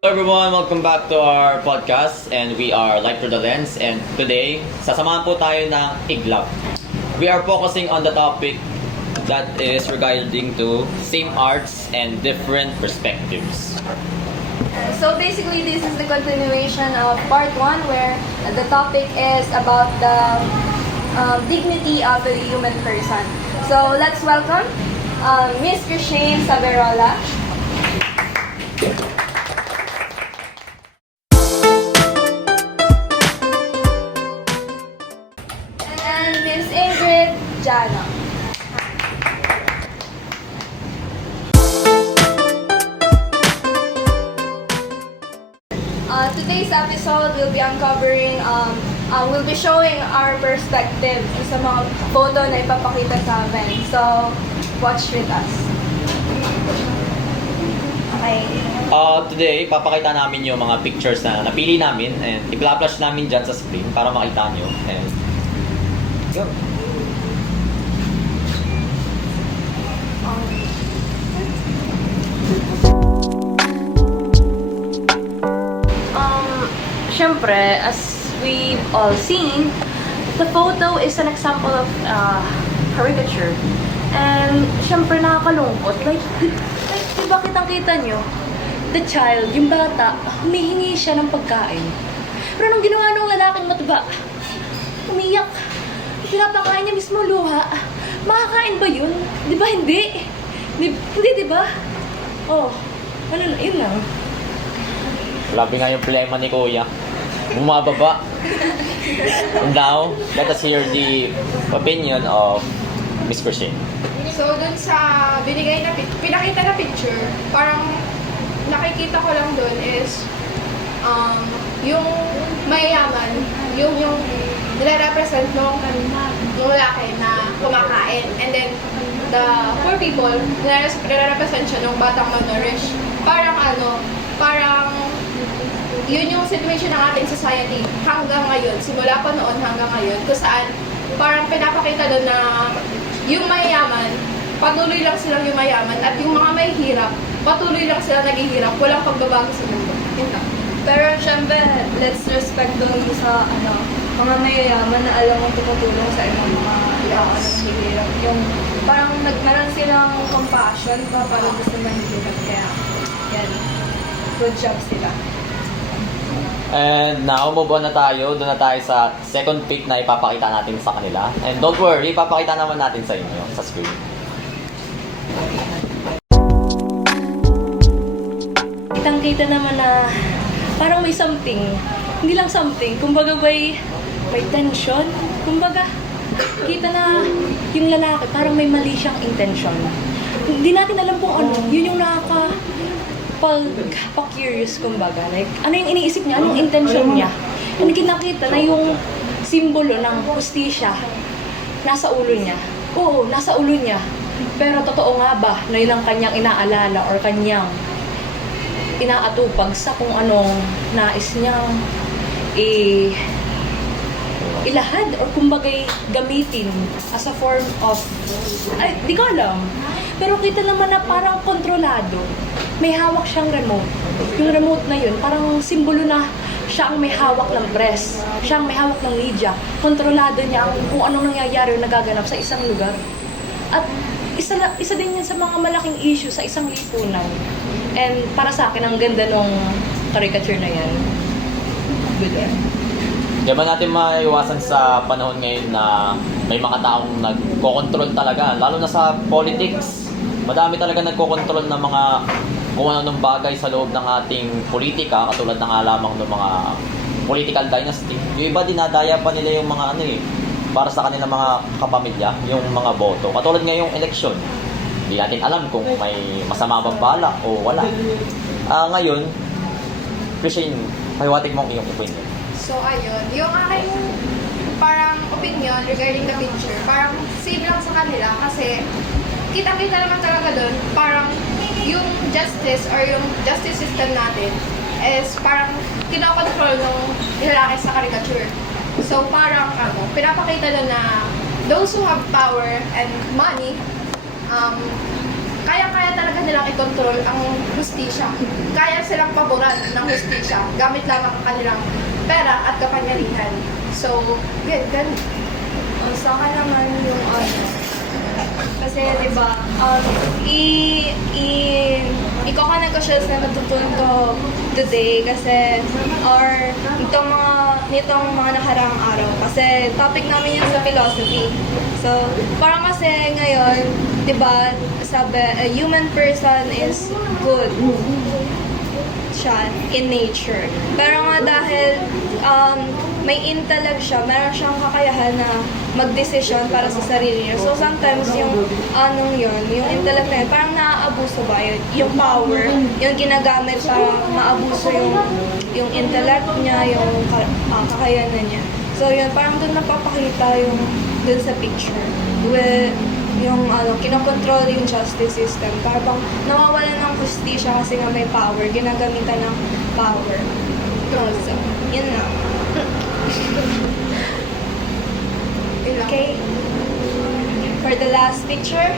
Hello everyone, welcome back to our podcast and we are Light Through the Lens and today, sasamahan po tayo ng iglap. We are focusing on the topic that is regarding to same arts and different perspectives. So basically, this is the continuation of part 1 where the topic is about the dignity of the human person. So let's welcome Miss Christine Saverola. And Miss Ingrid Jano. Today's episode will be uncovering, we'll be showing our perspective sa mga photo na ipapakita sa amin. So, watch with us. Okay. Today, papakita namin yung mga pictures na napili namin and i-flash namin dyan sa screen para makita nyo. And, go! Siyempre, as we've all seen, the photo is an example of caricature. And siyempre nakakalungkot. Like diba kitang-kita nyo, the child, yung bata, humihingi siya ng pagkain. Pero nung ginawa nung lalaking mataba, umiyak. Pinapakain niya mismo luha. Makakain ba yun? Di ba hindi? Hindi, di ba? Oh, ano na, yun lang. Grabe nga yung problema ni Kuya. Bumababa. And now, let us hear the opinion of Miss Christine. So, dun sa pinakita na picture, parang nakikita ko lang dun is yung mayayaman, yung nire-represent nung lalaki na kumakain. And then, the poor people, nire-represent siya nung batang malnourished. Parang yun yung situation ng ating society hanggang ngayon, simula pa noon hanggang ngayon, kung saan parang pinapakita doon na yung mayayaman, patuloy lang silang yumayaman at yung mga may hirap, patuloy lang silang naghihirap, walang pagbabago sa mundo. Pero syempre, let's respect doon sa mga mayayaman na alam mong tumutulong sa ibang mga tao na mahihirap. Yung parang nagkaroon silang compassion para gusto mahihirap. Kaya, yan. Good job sila. And now, move on na tayo. Doon na tayo sa second pic na ipapakita natin sa kanila. And don't worry, ipapakita naman natin sa inyo sa screen. Kitang-kita naman na parang may something. Hindi lang something. Kumbaga may tension. Kumbaga, kita na yung lalaki parang may mali siyang intention. Hindi natin alam kung ano. Yun yung pa-curious kumbaga. Like, ano yung iniisip niya? Anong intention niya? And kinakita na yung simbolo ng hustisya nasa ulo niya. Oo, nasa ulo niya. Pero totoo nga ba na yun ang kanyang inaalala or kanyang inaatupag sa kung anong nais niyang ilahad or kumbagay gamitin as a form of, ay, di ko alam. Pero kita naman na parang kontrolado. May hawak siyang remote. Yung remote na yun, parang simbolo na siya ang may hawak ng press. Siya ang may hawak ng media. Kontrolado niya kung anong nangyayari o nagaganap sa isang lugar. At isa din yan sa mga malaking issue sa isang lipunan. And para sa akin, ang ganda nung caricature na yan. Good end. Di ba natin maiwasan sa panahon ngayon na may mga taong nagkokontrol talaga, lalo na sa politics. Madami talaga nagkokontrol ng mga kung ano ng bagay sa loob ng ating politika, katulad ng alamang ng mga political dynasty. Yung iba dinadaya pa nila yung mga para sa kanilang mga kapamilya, yung mga boto. Katulad ngayong eleksyon. Hindi natin alam kung may masama bang balak o wala. Ngayon, Christine, pahiwatig mo ang iyong opinion. So, ayun. Yung aking parang opinion regarding the picture, parang same lang sa kanila kasi kita-kita naman talaga doon, parang yung justice or yung justice system natin is parang kinokontrol ng lalaki sa caricature. So parang pinapakita na those who have power and money, kaya-kaya kaya talaga nilang i-control ang hustisya. Kaya silang paboran ng hustisya gamit lamang ang kanilang pera at kapangyarihan. So, ganun. Sa akin naman yung kasi diba, iko-connect ko siya sa natutunan ko today kasi nitong mga nakaraang araw kasi topic namin yun sa philosophy. So, parang kasi ngayon, diba, sabi, a human person is good siya in nature. Pero nga dahil may intellect siya, meron siyang kakayahan na magdesisyon para sa sarili niya. So sometimes yung yung intellect na yun, parang naaabuso ba yun? Yung power, yung ginagamit para maabuso yung intellect niya, yung kakayanan niya. So yun, parang doon napapakita yung doon sa picture. With yung kinokontrol yung justice system. Parang nawawalan ng hustisya kasi nga may power, ginagamitan ng power. So, yun na. Okay. For the last picture.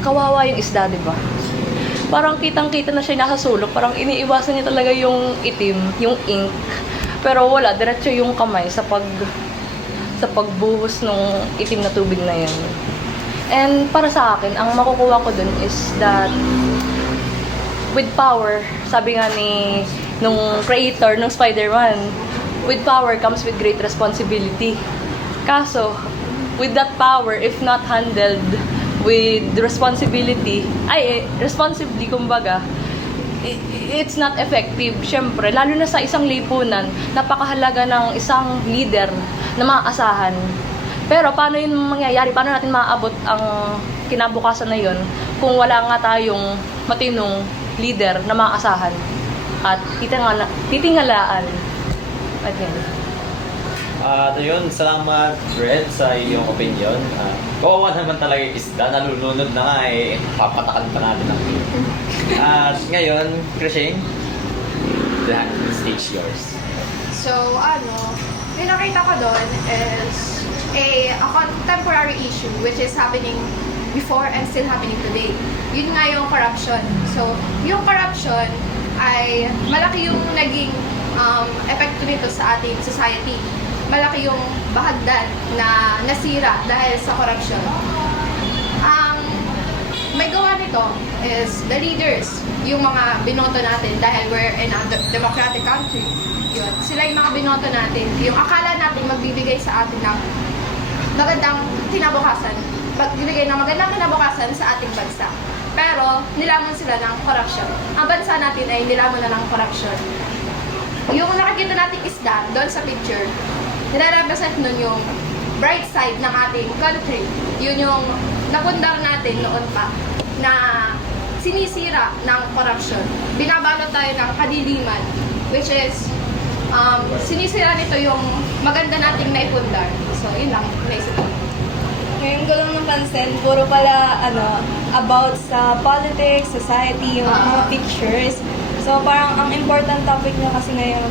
Kawawa yung isda, di ba? Parang kitang-kita na siya nasa sulok. Parang iniiwasan niya talaga yung itim, yung ink. Pero wala, diretso yung kamay sa pagbuhos ng itim na tubig na yun. And para sa akin, ang makukuha ko dun is that with power, sabi nga nung creator ng Spider-Man, with power comes with great responsibility. Kaso, with that power, if not handled with responsibly, kumbaga, it's not effective. Syempre, lalo na sa isang lipunan, napakahalaga ng isang leader na maaasahan. Pero paano yun mangyayari? Paano natin maaabot ang kinabukasan na yun kung wala nga tayong matinong leader na maaasahan at titingalaan? At yun. Ayun, salamat Red sa iyong opinion. Kawawa naman talaga yung isda, nalulunod na nga papatakan pa natin ang film. At ngayon, Krishing, the stage yours. So, yung nakita ko doon is a contemporary issue which is happening before and still happening today. Yun nga yung corruption. So, yung corruption ay malaki yung naging epekto nito sa ating society. Malaki yung bahagdan na nasira dahil sa corruption. Ang may gawa nito is the leaders, yung mga binoto natin dahil we're in a democratic country. Yun. Sila yung mga binoto natin. Yung akala natin magbibigay sa atin ng magandang kinabukasan. Magbibigay ng magandang kinabukasan sa ating bansa. Pero nilamon sila ng corruption. Ang bansa natin ay nilamon na ng corruption. Yung nakikita nating isda doon sa picture, nire-represent nun yung bright side ng ating country. Yun yung napundar natin noon pa na sinisira ng corruption. Binabalot tayo ng kadiliman, which is sinisira nito yung maganda nating naipundar. So, yun lang. Naisip ko. Ngayon ko lang napansin, puro pala about sa politics, society, yung mga pictures. So parang ang important topic na kasi ngayon,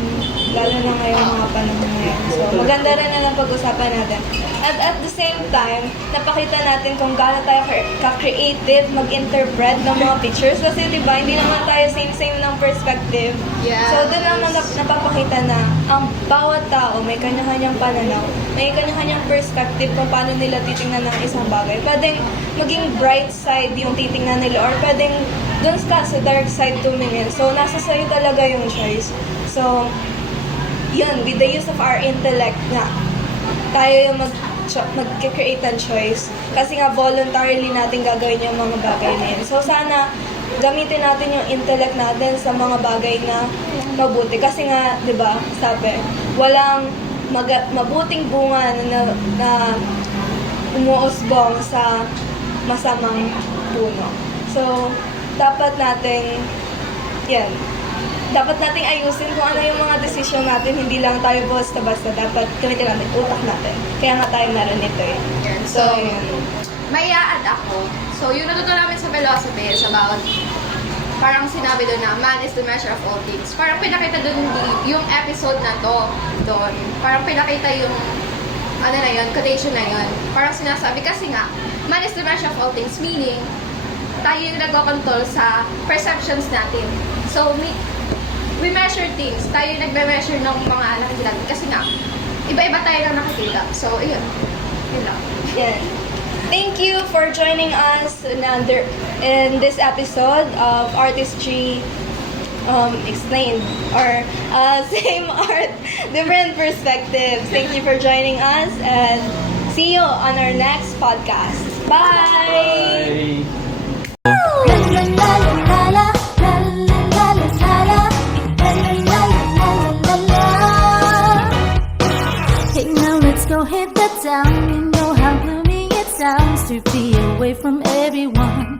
lalo na ngayon mga panahon ngayon. So maganda rin na pag-usapan natin. At at the same time, napakita natin kung gaano tayo ka-creative mag-interpret ng mga pictures. Kasi diba, hindi naman tayo same-same ng perspective. Yes. So doon naman napapakita na ang bawat tao may kanya-kanyang pananaw, may kanya-kanyang perspective kung paano nila titingnan ng isang bagay. Pwedeng maging bright side yung titingnan nila or pwedeng doon ka sa dark side tumingin. So, nasa sa'yo talaga yung choice. So, yun, with the use of our intellect nga, tayo yung mag-create ng choice. Kasi nga, voluntarily natin gagawin yung mga bagay na yun. So, sana, gamitin natin yung intellect natin sa mga bagay na mabuti. Kasi nga, di ba, sabi, walang mabuting bunga na umuusbong sa masamang puno. So, dapat nating ayusin kung ano yung mga desisyon natin. Hindi lang tayo basta-basta. Dapat gamitin natin utak natin. Kaya nga tayo naroon ito eh. So, yun. May i-add ako. So, yung natuto namin sa philosophy is about parang sinabi doon na man is the measure of all things. Parang pinakita doon yung episode na to doon. Parang pinakita yung ano na yun, quotation na yun. Parang sinasabi kasi nga, man is the measure of all things, meaning tayo yung nagko-control sa perceptions natin. So, we measure things. Tayo yung nagme-measure ng mga nakikita natin. Kasi nga, iba-iba tayo lang nakikita. So, yun. Yun lang. Yes. Thank you for joining us in this episode of Artistry Explained, or Same Art, Different Perspectives. Thank you for joining us, and see you on our next podcast. Bye! Hey, now let's go hit the town. You know how gloomy it sounds to be away from everyone.